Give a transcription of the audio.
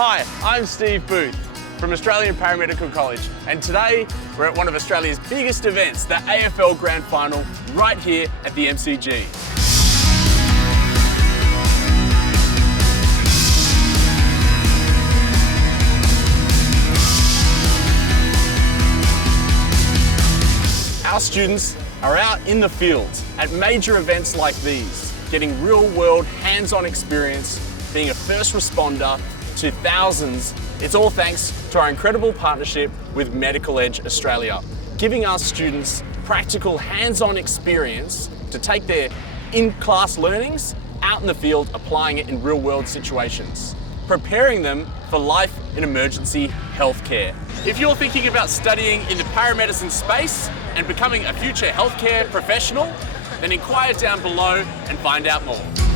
Hi, I'm Steve Booth from Australian Paramedical College, and today we're at one of Australia's biggest events, the AFL Grand Final, right here at the MCG. Our students are out in the field at major events like these, getting real-world hands-on experience, being a first responder to thousands. It's all thanks to our incredible partnership with Medical Edge Australia, giving our students practical hands-on experience to take their in-class learnings out in the field, applying it in real-world situations, preparing them for life in emergency healthcare. If you're thinking about studying in the paramedicine space and becoming a future healthcare professional, then inquire down below and find out more.